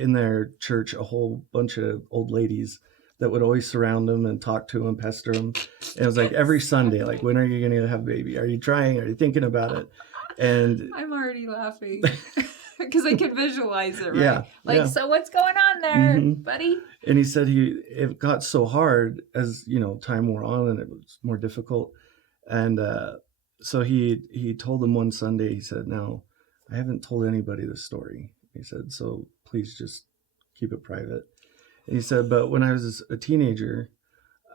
in their church a whole bunch of old ladies that would always surround him and talk to him, pester him. And it was like every Sunday, like, when are you going to have a baby? Are you trying? Are you thinking about it? And I'm already laughing because I can visualize it, right? Yeah, like, so what's going on there, buddy? And he said it got so hard as, time wore on and it was more difficult. And so he told them one Sunday, he said, "Now, I haven't told anybody this story." He said, "So please just keep it private." And he said, "But when I was a teenager,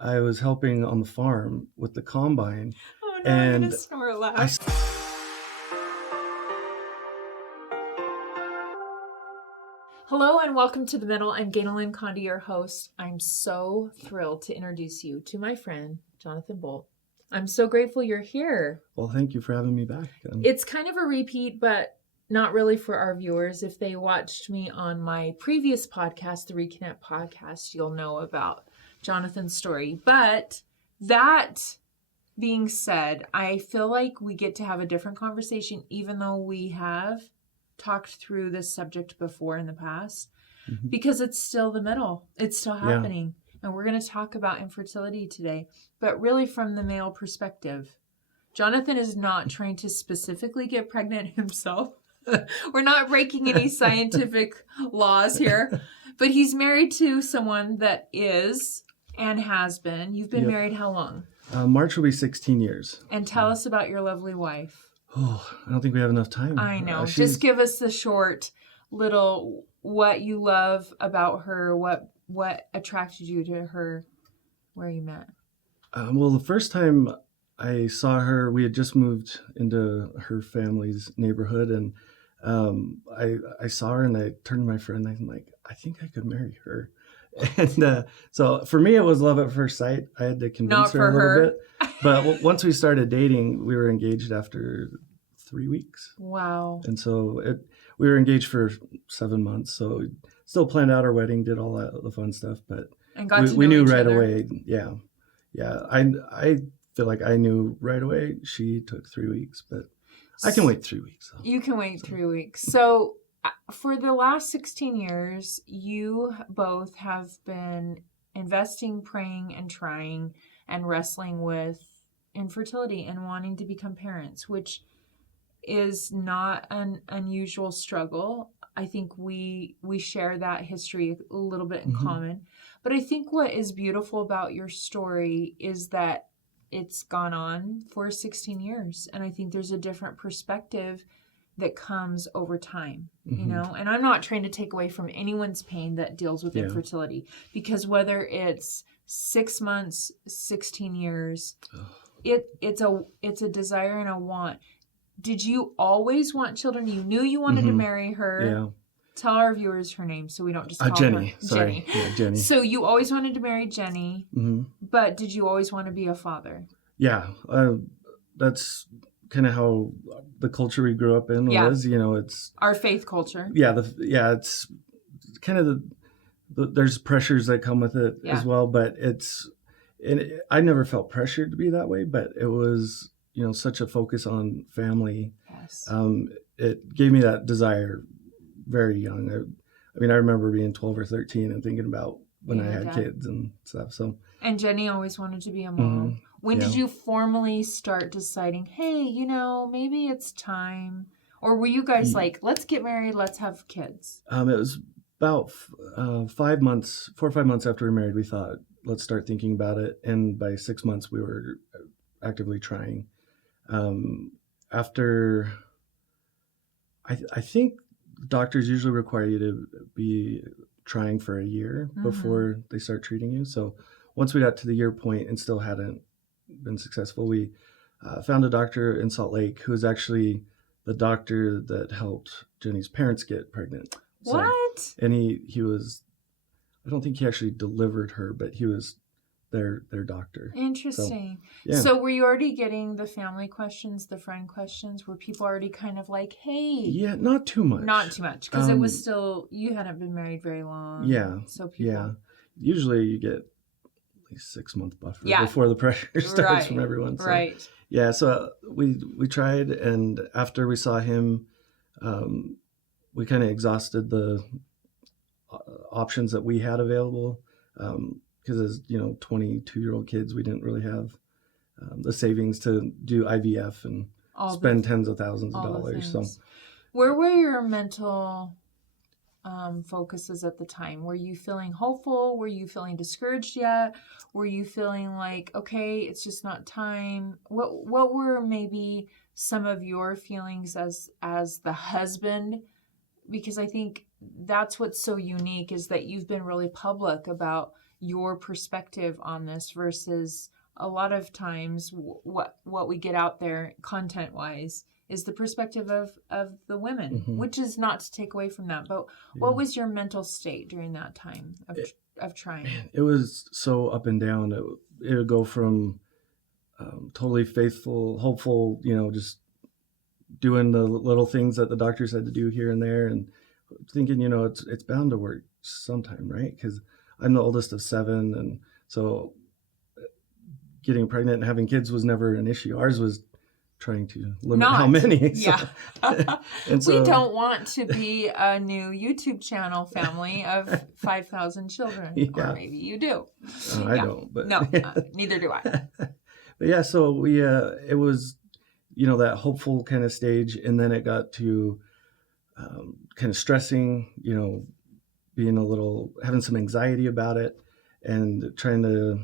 I was helping on the farm with the combine." Oh no, I'm going to snort laugh. Hello and welcome to The Middle. I'm Ganel-Lyn, your host. I'm so thrilled to introduce you to my friend, Jonathan Boldt. I'm so grateful you're here. Well, thank you for having me back. It's kind of a repeat, but not really for our viewers. If they watched me on my previous podcast, the Reconnect podcast, you'll know about Jonathan's story. But that being said, I feel like we get to have a different conversation, even though we have talked through this subject before in the past, because it's still the middle. It's still happening. Yeah. And we're going to talk about infertility today, but really from the male perspective. Jonathan is not trying to specifically get pregnant himself. We're not breaking any scientific laws here, but he's married to someone that is and has been. You've been married how long? March will be 16 years. And tell us about your lovely wife. Oh, I don't think we have enough time. I know. Just give us the short little what you love about her, what attracted you to her, where you met. Well, the first time I saw her, we had just moved into her family's neighborhood, and I saw her and I turned to my friend and I'm like, I think I could marry her. And so for me, it was love at first sight. I had to convince her a little bit. But once we started dating, we were engaged after 3 weeks. Wow. And so we were engaged for 7 months. So we still planned out our wedding, did all the fun stuff. But we knew right away. Yeah. Yeah. I feel like I knew right away. She took 3 weeks, but I can wait 3 weeks. So. You can wait 3 weeks. So for the last 16 years, you both have been investing, praying, and trying and wrestling with infertility and wanting to become parents, which is not an unusual struggle. I think we share that history a little bit in common. But I think what is beautiful about your story is that it's gone on for 16 years. And I think there's a different perspective that comes over time, you know? And I'm not trying to take away from anyone's pain that deals with infertility, because whether it's 6 months, 16 years, it's a desire and a want. Did you always want children? You knew you wanted to marry her. Yeah. Tell our viewers her name so we don't just call Jenny. her Sorry. Jenny. Yeah, Jenny. So you always wanted to marry Jenny, but did you always want to be a father? Yeah. That's kind of how the culture we grew up in was. You know, it's our faith culture. Yeah. It's kind of there's pressures that come with it as well, but I never felt pressured to be that way, but it was, such a focus on family. Yes. It gave me that desire very young. I remember being 12 or 13 and thinking about when I had kids and stuff. So. And Jenny always wanted to be a mom. When did you formally start deciding, hey, maybe it's time? Or were you guys like, let's get married, let's have kids? It was about 4 or 5 months after we were married, we thought, let's start thinking about it. And by 6 months, we were actively trying. After, I think doctors usually require you to be trying for a year before they start treating you. So once we got to the year point and still hadn't been successful, we found a doctor in Salt Lake who was actually the doctor that helped Jenny's parents get pregnant. What? And he was, I don't think he actually delivered her, but he was their doctor. Interesting. So were you already getting the family questions, the friend questions? Were people already kind of like, hey? Yeah, not too much. Not too much, because it was still, you hadn't been married very long. Yeah. So people. Yeah. Usually you get at least 6 month buffer before the pressure starts from everyone. So, right. Yeah. So we tried, and after we saw him, we kind of exhausted options that we had available. Because as 22-year-old kids, we didn't really have the savings to do IVF and spend tens of thousands of dollars. So, where were your mental focuses at the time? Were you feeling hopeful? Were you feeling discouraged yet? Were you feeling like, okay, it's just not time? What were maybe some of your feelings as the husband? Because I think that's what's so unique, is that you've been really public about your perspective on this versus a lot of times what we get out there content wise is the perspective of the women, which is not to take away from that. But what was your mental state during that time of trying? Man, it was so up and down. It would go from totally faithful, hopeful, just doing the little things that the doctors had to do here and there, and thinking, it's bound to work sometime, right? Because I'm the oldest of 7, and so getting pregnant and having kids was never an issue. Ours was trying to limit how many. Yeah. And so, we don't want to be a new YouTube channel family of 5,000 children. Or maybe you do. I don't. But no, neither do I. But yeah, so we it was that hopeful kind of stage, and then it got to kind of stressing, having some anxiety about it, and trying to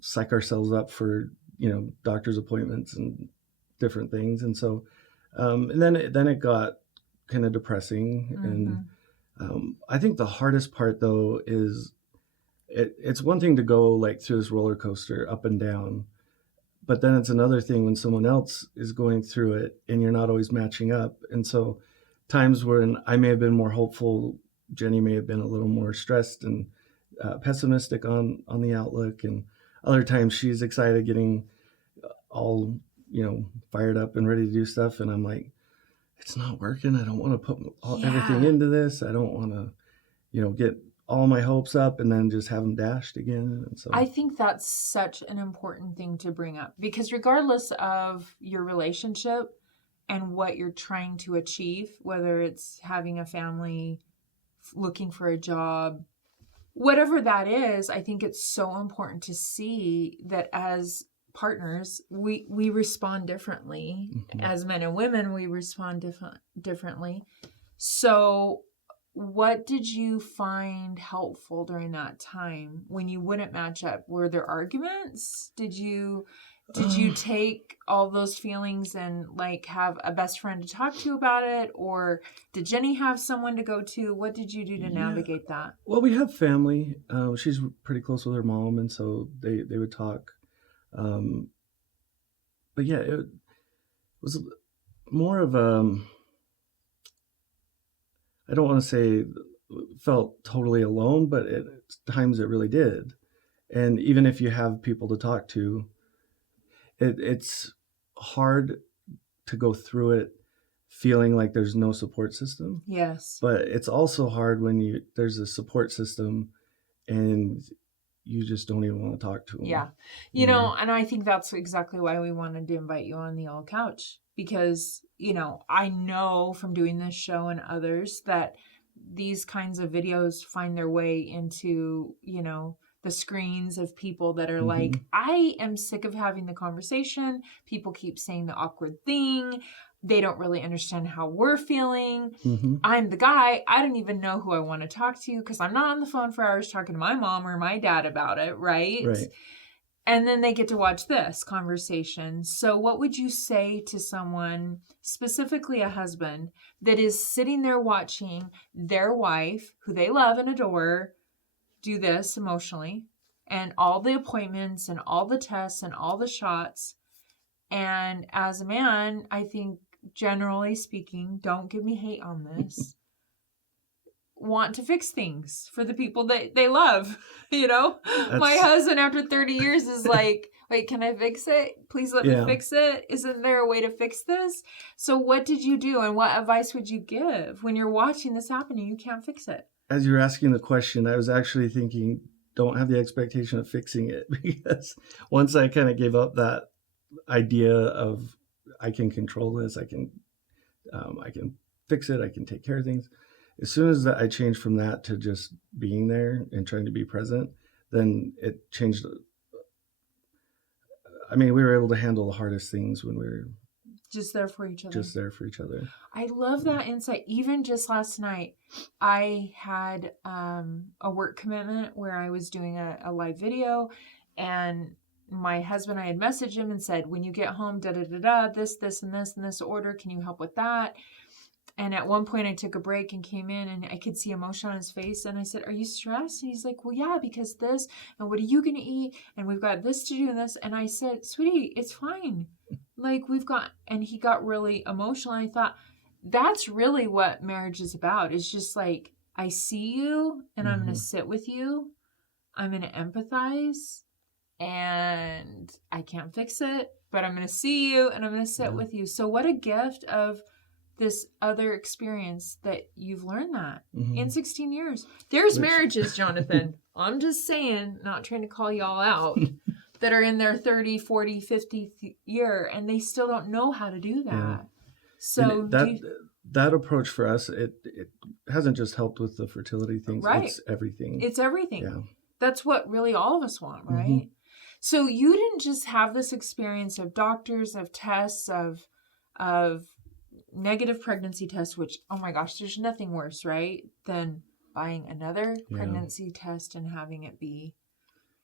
psych ourselves up for doctor's appointments and different things. And so and then it got kind of depressing. And I think the hardest part though is it's one thing to go like through this roller coaster up and down, but then it's another thing when someone else is going through it and you're not always matching up. And so times when I may have been more hopeful, Jenny may have been a little more stressed and pessimistic on the outlook, and other times she's excited, getting all fired up and ready to do stuff, and I'm like, it's not working. I don't want to put everything into this. I don't want to get all my hopes up and then just have them dashed again. And so I think that's such an important thing to bring up, because regardless of your relationship and what you're trying to achieve, whether it's having a family, looking for a job, whatever that is, I think it's so important to see that as partners, we respond differently. As men and women, we respond differently. So what did you find helpful during that time when you wouldn't match up? Were there arguments? Did you take all those feelings and like have a best friend to talk to about it? Or did Jenny have someone to go to? What did you do to navigate that? Well, we have family. She's pretty close with her mom, and so they would talk. But yeah, it was more of I don't want to say felt totally alone, but at times it really did. And even if you have people to talk to, it's hard to go through it feeling like there's no support system. Yes. But it's also hard when there's a support system and you just don't even want to talk to them. Yeah. You know, and I think that's exactly why we wanted to invite you on the old couch, because, I know from doing this show and others that these kinds of videos find their way into, the screens of people that are like, I am sick of having the conversation. People keep saying the awkward thing. They don't really understand how we're feeling. I'm the guy. I don't even know who I want to talk to because I'm not on the phone for hours talking to my mom or my dad about it, right? Right. And then they get to watch this conversation. So what would you say to someone, specifically a husband, that is sitting there watching their wife, who they love and adore, do this emotionally, and all the appointments and all the tests and all the shots? And as a man, I think, generally speaking, don't give me hate on this, want to fix things for the people that they love. My husband after 30 years is like, wait, can I fix it? Please let me fix it. Isn't there a way to fix this? So what did you do, and what advice would you give when you're watching this happen and you can't fix it? As you're asking the question, I was actually thinking, don't have the expectation of fixing it, because once I kind of gave up that idea of I can control this, I can fix it, I can take care of things, as soon as I changed from that to just being there and trying to be present, then it changed. I mean, we were able to handle the hardest things when we were Just there for each other. just there for each other. I love that insight. Even just last night, I had a work commitment where I was doing a live video, and my husband, I had messaged him and said, when you get home, da da da da, this, and this, and this order, can you help with that? And at one point I took a break and came in, and I could see emotion on his face. And I said, are you stressed? And he's like, well, yeah, because this, and what are you going to eat? And we've got this to do and this. And I said, sweetie, it's fine. Like and he got really emotional. I thought, that's really what marriage is about. It's just like, I see you and I'm going to sit with you. I'm going to empathize, and I can't fix it, but I'm going to see you and I'm going to sit with you. So what a gift of this other experience that you've learned that in 16 years. There's marriages, Jonathan, I'm just saying, not trying to call y'all out, that are in their 30, 40, 50th year, and they still don't know how to do that. Yeah. So that approach for us, it hasn't just helped with the fertility things. Right. It's everything. It's everything. Yeah. That's what really all of us want, right? So you didn't just have this experience of doctors, of tests, of negative pregnancy tests, which, oh my gosh, there's nothing worse, right, than buying another pregnancy test and having it be.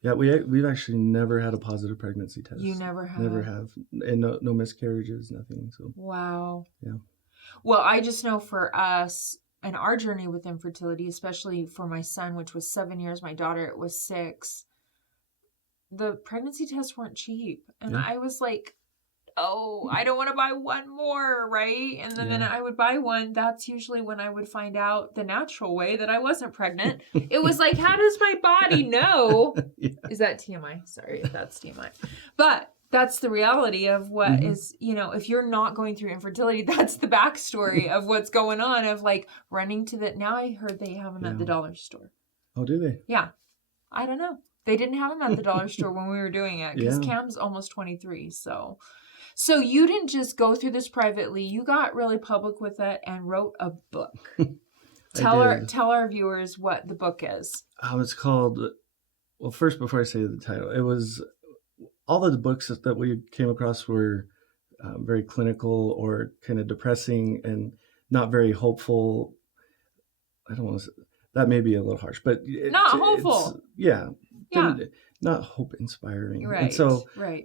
Yeah, we've actually never had a positive pregnancy test. You never have? Never have. And no miscarriages, nothing. So. Wow. Yeah. Well, I just know for us and our journey with infertility, especially for my son, which was 7 years, my daughter, it was 6, the pregnancy tests weren't cheap. And I was like, oh, I don't want to buy one more, right? And then I would buy one. That's usually when I would find out the natural way that I wasn't pregnant. It was like, how does my body know? Is that TMI? Sorry if that's TMI. But that's the reality of what is, if you're not going through infertility, that's the backstory of what's going on, of like running to now I heard they have them at the dollar store. Oh, do they? Yeah. I don't know. They didn't have them at the dollar store when we were doing it, because Cam's almost 23, So you didn't just go through this privately. You got really public with it and wrote a book. Tell our viewers what the book is. It's called, well, first, before I say the title, it was, all of the books that we came across were very clinical or kind of depressing and not very hopeful. I don't want to say, that may be a little harsh, but not hopeful. Not hope inspiring. Right. And so, right.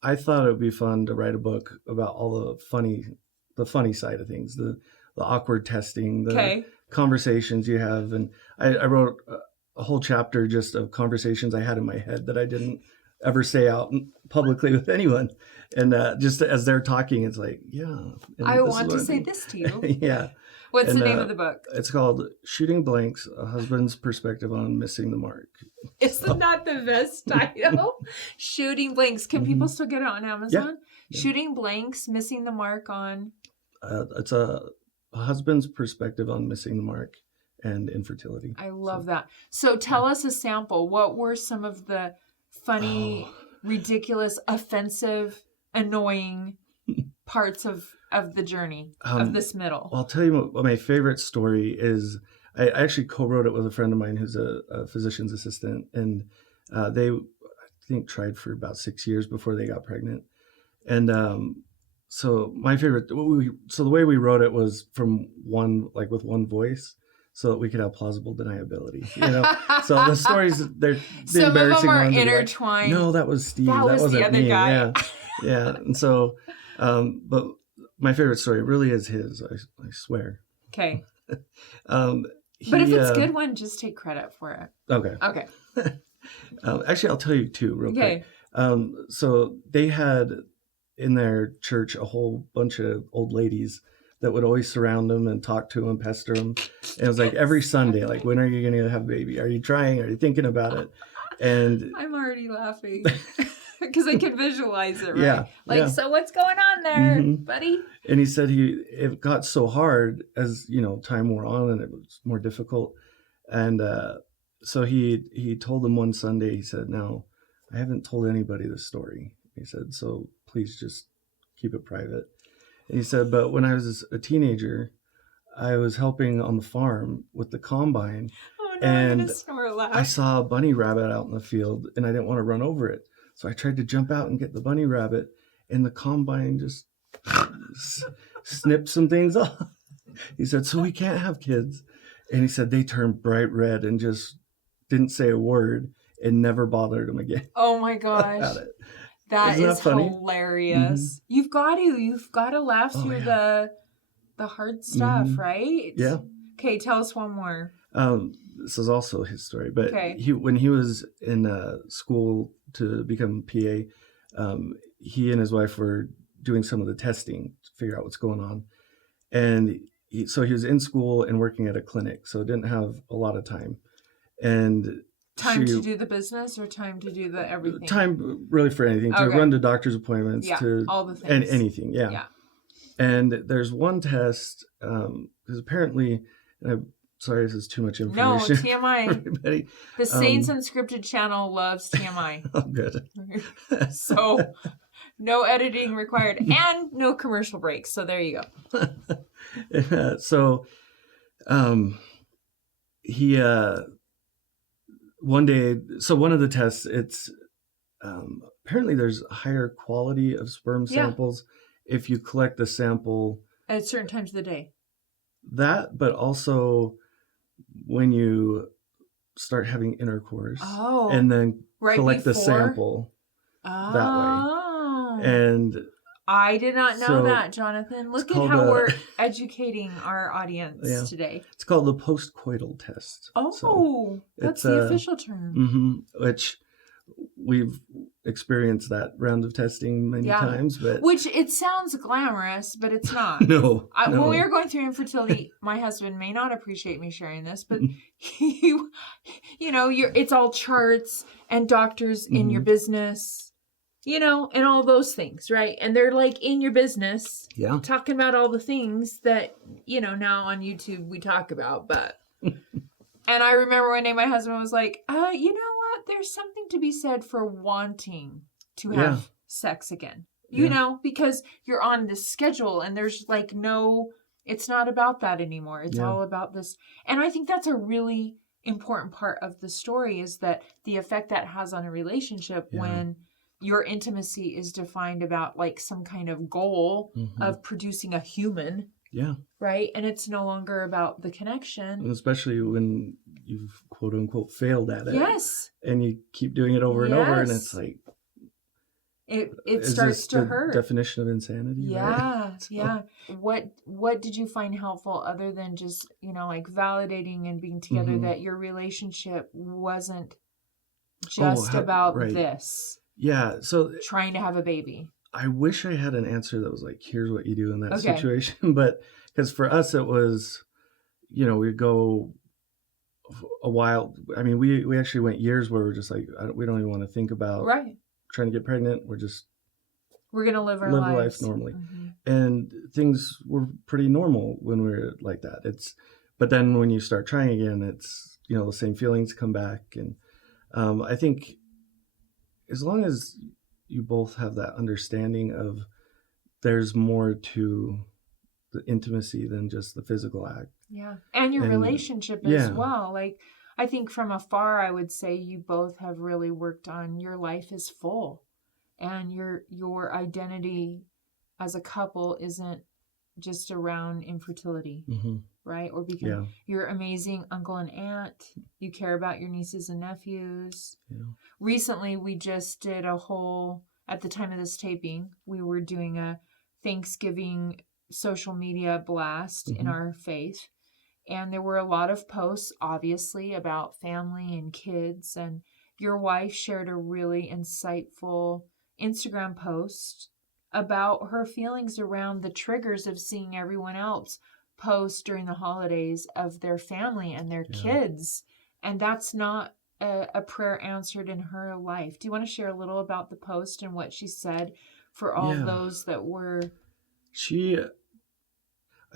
I thought it would be fun to write a book about all the funny side of things, the awkward testing, the conversations you have. And I wrote a whole chapter just of conversations I had in my head that I didn't ever say out publicly with anyone. And just as they're talking, it's like, I want to say this to you. Yeah. What's the name of the book? It's called Shooting Blanks, A Husband's Perspective on Missing the Mark. Isn't that the best title? Shooting Blanks. Can people still get it on Amazon? Yeah. Shooting Blanks, Missing the Mark on? It's a husband's perspective on missing the mark and infertility. I love that. So tell us a sample. What were some of the funny, ridiculous, offensive, annoying parts of the journey of this middle? I'll tell you what my favorite story is. I actually co-wrote it with a friend of mine who's a physician's assistant, and they, I think, tried for about 6 years before they got pregnant. And so my favorite, so the way we wrote it was from with one voice, so that we could have plausible deniability. So the stories, they're the some embarrassing of them are ones. intertwined. Like, no, that was Steve. That wasn't the other me. Guy. Yeah. And so, but my favorite story really is his. I swear. Okay. But if it's a good one, just take credit for it. Okay. Actually, I'll tell you two real quick. So they had in their church a whole bunch of old ladies that would always surround them and talk to them, pester them. And it was like every Sunday, like, when are you going to have a baby? Are you trying? Are you thinking about it? And I'm already laughing because I can visualize it, right? So what's going on there, buddy? And he said it got so hard as, time wore on and it was more difficult. And so he told them one Sunday, he said, "Now, I haven't told anybody this story." He said, "So please just keep it private." And he said, "But when I was a teenager, I was helping on the farm with the combine, Oh no, I'm gonna and snort I laugh. saw a bunny rabbit out in the field, and I didn't want to run over it. So I tried to jump out and get the bunny rabbit, and the combine just snipped some things off. He said, "So we can't have kids." And he said they turned bright red and just didn't say a word and never bothered him again Oh my about gosh. it. That Isn't that is funny? Mm-hmm. hilarious. You've got to laugh Oh through yeah. the hard stuff, Mm-hmm. right? Yeah. Okay, tell us one more. This is also his story, but Okay. when he was in school to become PA, he and his wife were doing some of the testing to figure out what's going on, and so he was in school and working at a clinic, so didn't have a lot of time, and Time to do the business or time to do the everything? time really for anything, to Okay. run to doctor's appointments, Yeah, to all the things. anything, yeah. Yeah. And there's one test because apparently, and I'm sorry, this is too much No, information for TMI. everybody. The Saints Unscripted channel loves TMI. Oh, good. So no editing required and no commercial breaks. So there you go. So he one day, so one of the tests, it's apparently there's a higher quality of sperm samples if you collect the sample at certain times of the day. That, but also when you start having intercourse, and then collect the sample that way. And I did not know that, Jonathan. Look at how we're educating our audience today. It's called the postcoital test. Oh, so that's the official term. Which we've experienced that round of testing many times, but which it sounds glamorous, but it's not. No. When we were going through infertility, my husband may not appreciate me sharing this, but it's all charts and doctors in your business, and all those things, right? And they're like in your business, talking about all the things that now on YouTube we talk about, but. And I remember one day my husband was like, you know what? There's something to be said for wanting to have sex again. Because you're on this schedule and there's like it's not about that anymore. It's all about this. And I think that's a really important part of the story, is that the effect that has on a relationship when your intimacy is defined about like some kind of goal of producing a human. Yeah. Right? And it's no longer about the connection. And especially when you've quote unquote failed at it. Yes. And you keep doing it over and over, and it's like it starts to hurt. Definition of insanity. Yeah. Right? Yeah. What did you find helpful other than just, like validating and being together that your relationship wasn't just about this? Yeah. So trying to have a baby. I wish I had an answer that was like, here's what you do in that situation. But because for us, it was, we'd go a while. I mean, we actually went years where we're just like, we don't even want to think about trying to get pregnant. We're going to live our life normally. And things were pretty normal when we were like that. But then when you start trying again, it's, the same feelings come back. And I think as long as you both have that understanding of there's more to the intimacy than just the physical act. Yeah. And your relationship as well. Like, I think from afar, I would say you both have really worked on your life is full, and your identity as a couple isn't just around infertility, right? Or because you're amazing uncle and aunt. You care about your nieces and nephews. Yeah. Recently, we just did at the time of this taping, we were doing a Thanksgiving social media blast in our faith. And there were a lot of posts, obviously, about family and kids. And your wife shared a really insightful Instagram post about her feelings around the triggers of seeing everyone else post during the holidays of their family and their kids. And that's not a prayer answered in her life. Do you want to share a little about the post and what she said for all those that were...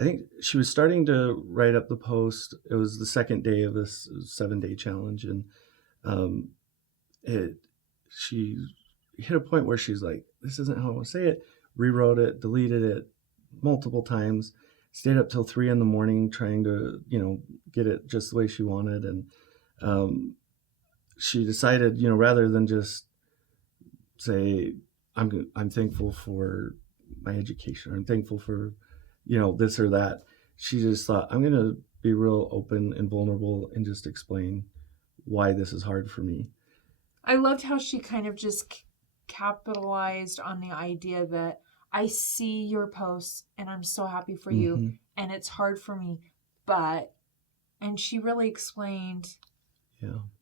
I think she was starting to write up the post. It was the second day of this 7-day challenge, and she hit a point where she's like, this isn't how I want to say it, rewrote it, deleted it multiple times, stayed up till 3 a.m. trying to, get it just the way she wanted. And um, she decided, rather than just say, I'm thankful for my education, I'm thankful for, this or that. She just thought, I'm going to be real open and vulnerable and just explain why this is hard for me. I loved how she kind of just capitalized on the idea that I see your posts and I'm so happy for you, Mm-hmm. and it's hard for me, but, and she really explained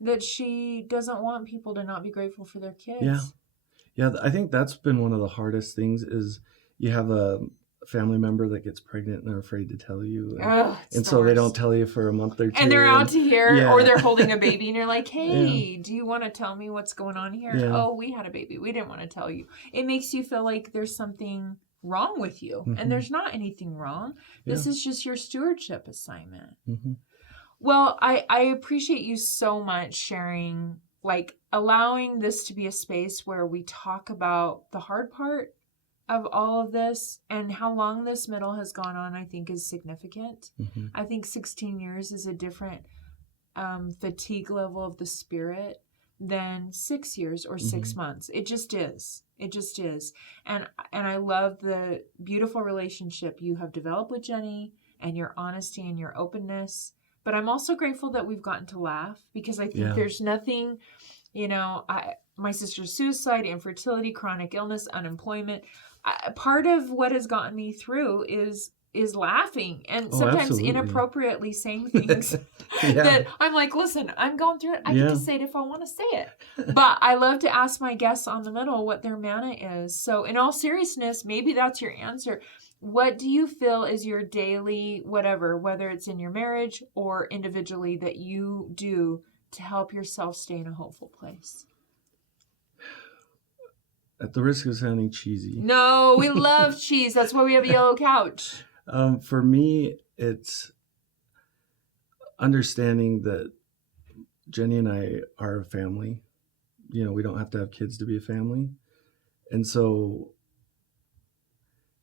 that she doesn't want people to not be grateful for their kids. Yeah, I think that's been one of the hardest things is you have a family member that gets pregnant and they're afraid to tell you. And so they don't tell you for a month or two. And they're out to hear, or they're holding a baby and you're like, hey, do you want to tell me what's going on here? Yeah. Oh, we had a baby. We didn't want to tell you. It makes you feel like there's something wrong with you. Mm-hmm. And there's not anything wrong. This is just your stewardship assignment. Mm-hmm. Well, I appreciate you so much sharing, like allowing this to be a space where we talk about the hard part of all of this, and how long this middle has gone on, I think is significant. Mm-hmm. I think 16 years is a different fatigue level of the spirit than 6 years or 6 months. It just is. It just is. And I love the beautiful relationship you have developed with Jenny and your honesty and your openness. But I'm also grateful that we've gotten to laugh, because I think there's nothing, my sister's suicide, infertility, chronic illness, unemployment. Part of what has gotten me through is laughing and sometimes inappropriately saying things that I'm like, listen, I'm going through it. I get to say it if I want to say it. But I love to ask my guests on the middle what their manna is. So in all seriousness, maybe that's your answer. What do you feel is your daily whatever, whether it's in your marriage or individually, that you do to help yourself stay in a hopeful place? At the risk of sounding cheesy. No, we love cheese. That's why we have a yellow couch. For me, it's understanding that Jenny and I are a family. We don't have to have kids to be a family. And so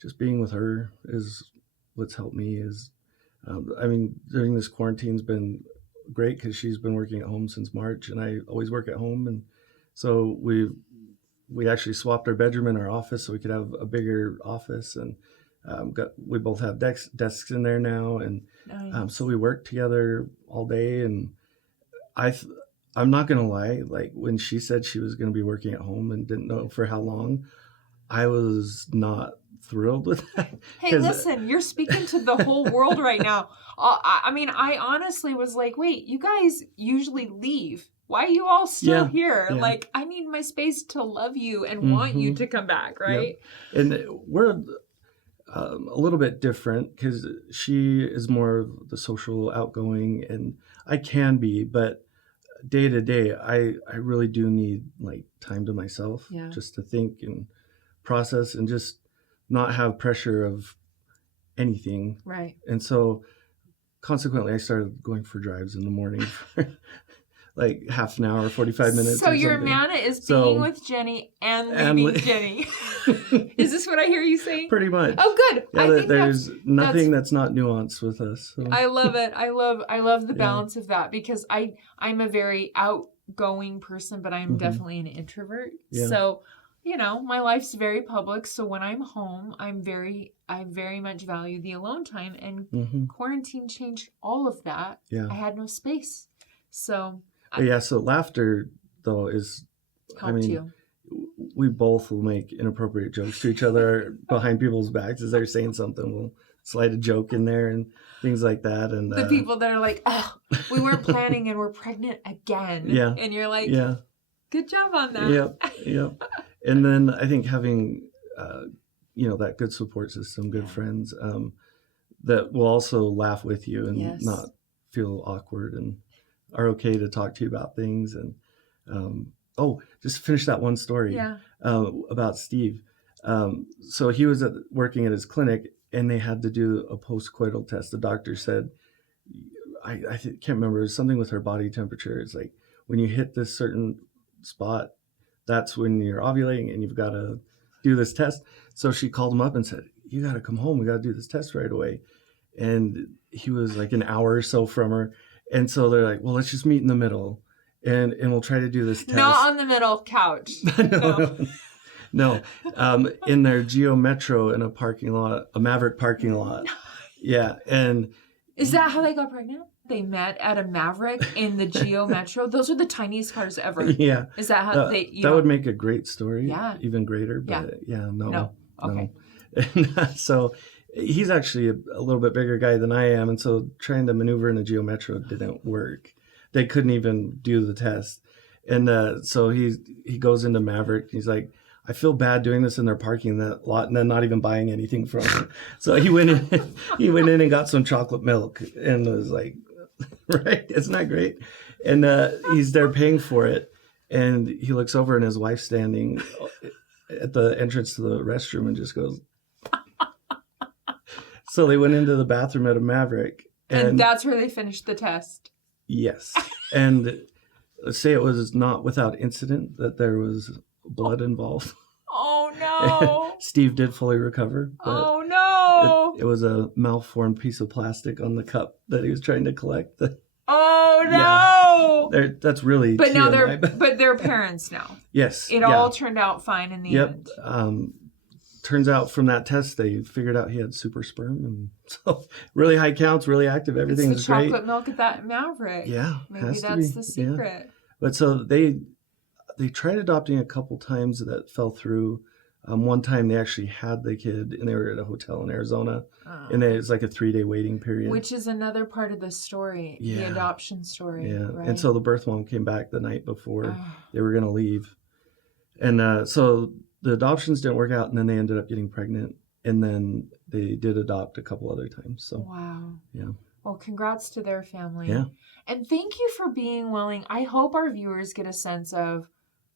just being with her is what's helped me. During this quarantine's been great because she's been working at home since March, and I always work at home. And so we actually swapped our bedroom and our office so we could have a bigger office, and we both have desks in there now, and nice. So we work together all day. And I'm not gonna lie, like when she said she was gonna be working at home and didn't know for how long, I was not thrilled with that. Hey, listen, you're speaking to the whole world right now. I honestly was like, wait, you guys usually leave. Why are you all still here? Yeah. Like, I need my space to love you and want you to come back, right? Yep. And we're a little bit different because she is more of the social, outgoing, and I can be, but day to day, I really do need like time to myself, just to think and process and just not have pressure of anything. Right. And so consequently, I started going for drives in the morning for like half an hour, 45 minutes. So your manna is being with Jenny and leaving Jenny. Is this what I hear you saying? Pretty much. Oh, good. Yeah, I think there's nothing that's not nuanced with us. So. I love it. I love the balance of that, because I'm a very outgoing person, but I'm definitely an introvert. Yeah. So, my life's very public. So when I'm home, I very much value the alone time, and quarantine changed all of that. Yeah. I had no space. So. So laughter though is, helped you. We both will make inappropriate jokes to each other behind people's backs as they're saying something. We'll slide a joke in there and things like that. And the people that are like, oh, we weren't planning and we're pregnant again. Yeah. And you're like, good job on that. Yep. And then I think having, that good support system, good friends that will also laugh with you and not feel awkward and are okay to talk to you about things. And just finish that one story about Steve. So he was working at his clinic, and they had to do a postcoital test. The doctor said, I can't remember, it was something with her body temperature. It's like when you hit this certain spot, that's when you're ovulating and you've got to do this test. So she called him up and said, you got to come home. We got to do this test right away. and he was like an hour or so from her. And so they're like, well, let's just meet in the middle, and we'll try to do this test. Not on the middle couch. No. In their Geo Metro in a parking lot, a Maverick parking lot. Yeah, and is that how they got pregnant? They met at a Maverick in the Geo Metro. Those are the tiniest cars ever. Yeah. Is that how that would make a great story. Yeah. Even greater. But no. Okay. No. And so he's actually a little bit bigger guy than I am, and so trying to maneuver in a Geo Metro didn't work. They couldn't even do the test, and so he goes into Maverick. He's like, I feel bad doing this in their parking lot and then not even buying anything from them. So he went in and got some chocolate milk and was like, right, it's not great. And he's there paying for it, and he looks over and his wife's standing at the entrance to the restroom and just goes. So they went into the bathroom at a Maverick. And that's where they finished the test. Yes. And let's say it was not without incident that there was blood involved. Oh, no. Steve did fully recover. But oh, no. It was a malformed piece of plastic on the cup that he was trying to collect. Oh, no. Yeah. That's really But now TMI. they're parents now. Yes. It all turned out fine in the end. Turns out from that test, they figured out he had super sperm. And so really high counts, really active. Everything's great. It's the chocolate milk at that Maverick. Yeah. Maybe that's the secret. Yeah. But so they tried adopting a couple times that fell through. One time they actually had the kid and they were at a hotel in Arizona. And it was like a 3-day waiting period. Which is another part of the story, the adoption story. Yeah. Right? And so the birth mom came back the night before they were going to leave. And so the adoptions didn't work out, and then they ended up getting pregnant. And then they did adopt a couple other times. So wow. Yeah. Well, congrats to their family. Yeah. And thank you for being willing. I hope our viewers get a sense of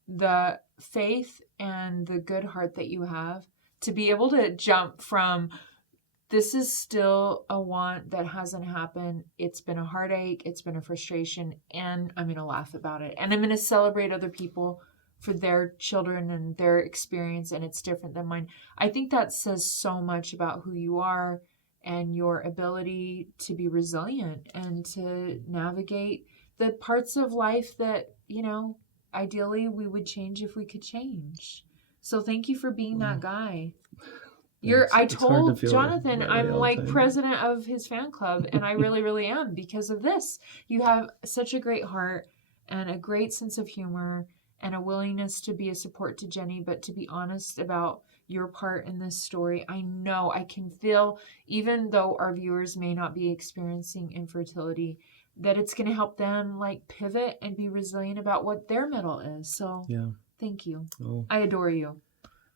the faith and the good heart that you have to be able to jump from this is still a want that hasn't happened. It's been a heartache. It's been a frustration. And I'm going to laugh about it. And I'm going to celebrate other people for their children and their experience. And it's different than mine. I think that says so much about who you are and your ability to be resilient and to navigate the parts of life that, ideally we would change if we could change. So thank you for being that guy. I told Jonathan I'm like president of his fan club, and I really, really am because of this. You have such a great heart and a great sense of humor and a willingness to be a support to Jenny, but to be honest about your part in this story. I know I can feel, even though our viewers may not be experiencing infertility, that it's going to help them like pivot and be resilient about what their middle is. So thank you. Oh. I adore you.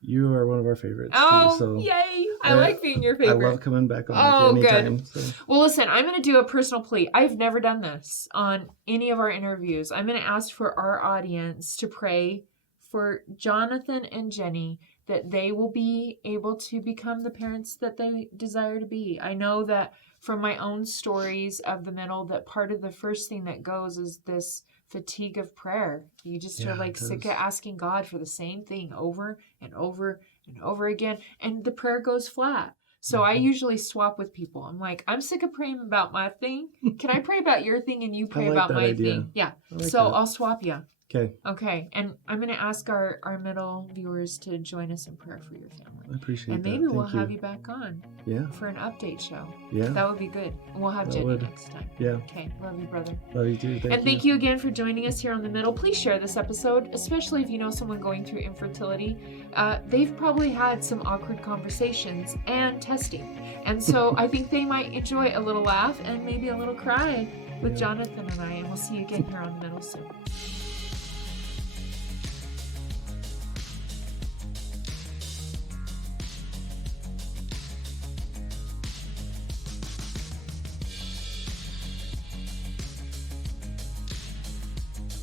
You are one of our favorites. Oh, too, so yay. I like being your favorite. I love coming back on anytime. Good. So. Well, listen, I'm going to do a personal plea. I've never done this on any of our interviews. I'm going to ask for our audience to pray for Jonathan and Jenny that they will be able to become the parents that they desire to be. I know that from my own stories of the middle that part of the first thing that goes is this fatigue of prayer. You just are like sick of asking God for the same thing over and over and over again, and the prayer goes flat. So I usually swap with people. I'm like, I'm sick of praying about my thing. Can I pray about your thing and you pray about my thing? Yeah. So I'll swap you. Okay. And I'm going to ask our middle viewers to join us in prayer for your family. I appreciate that. And maybe we'll have you back on for an update show. Yeah. That would be good. And we'll have Jenny next time. Yeah. Okay. Love you, brother. Love you too. Thank you again for joining us here on The Middle. Please share this episode, especially if you know someone going through infertility. They've probably had some awkward conversations and testing. And so I think they might enjoy a little laugh and maybe a little cry with Jonathan and I. And we'll see you again here on The Middle soon.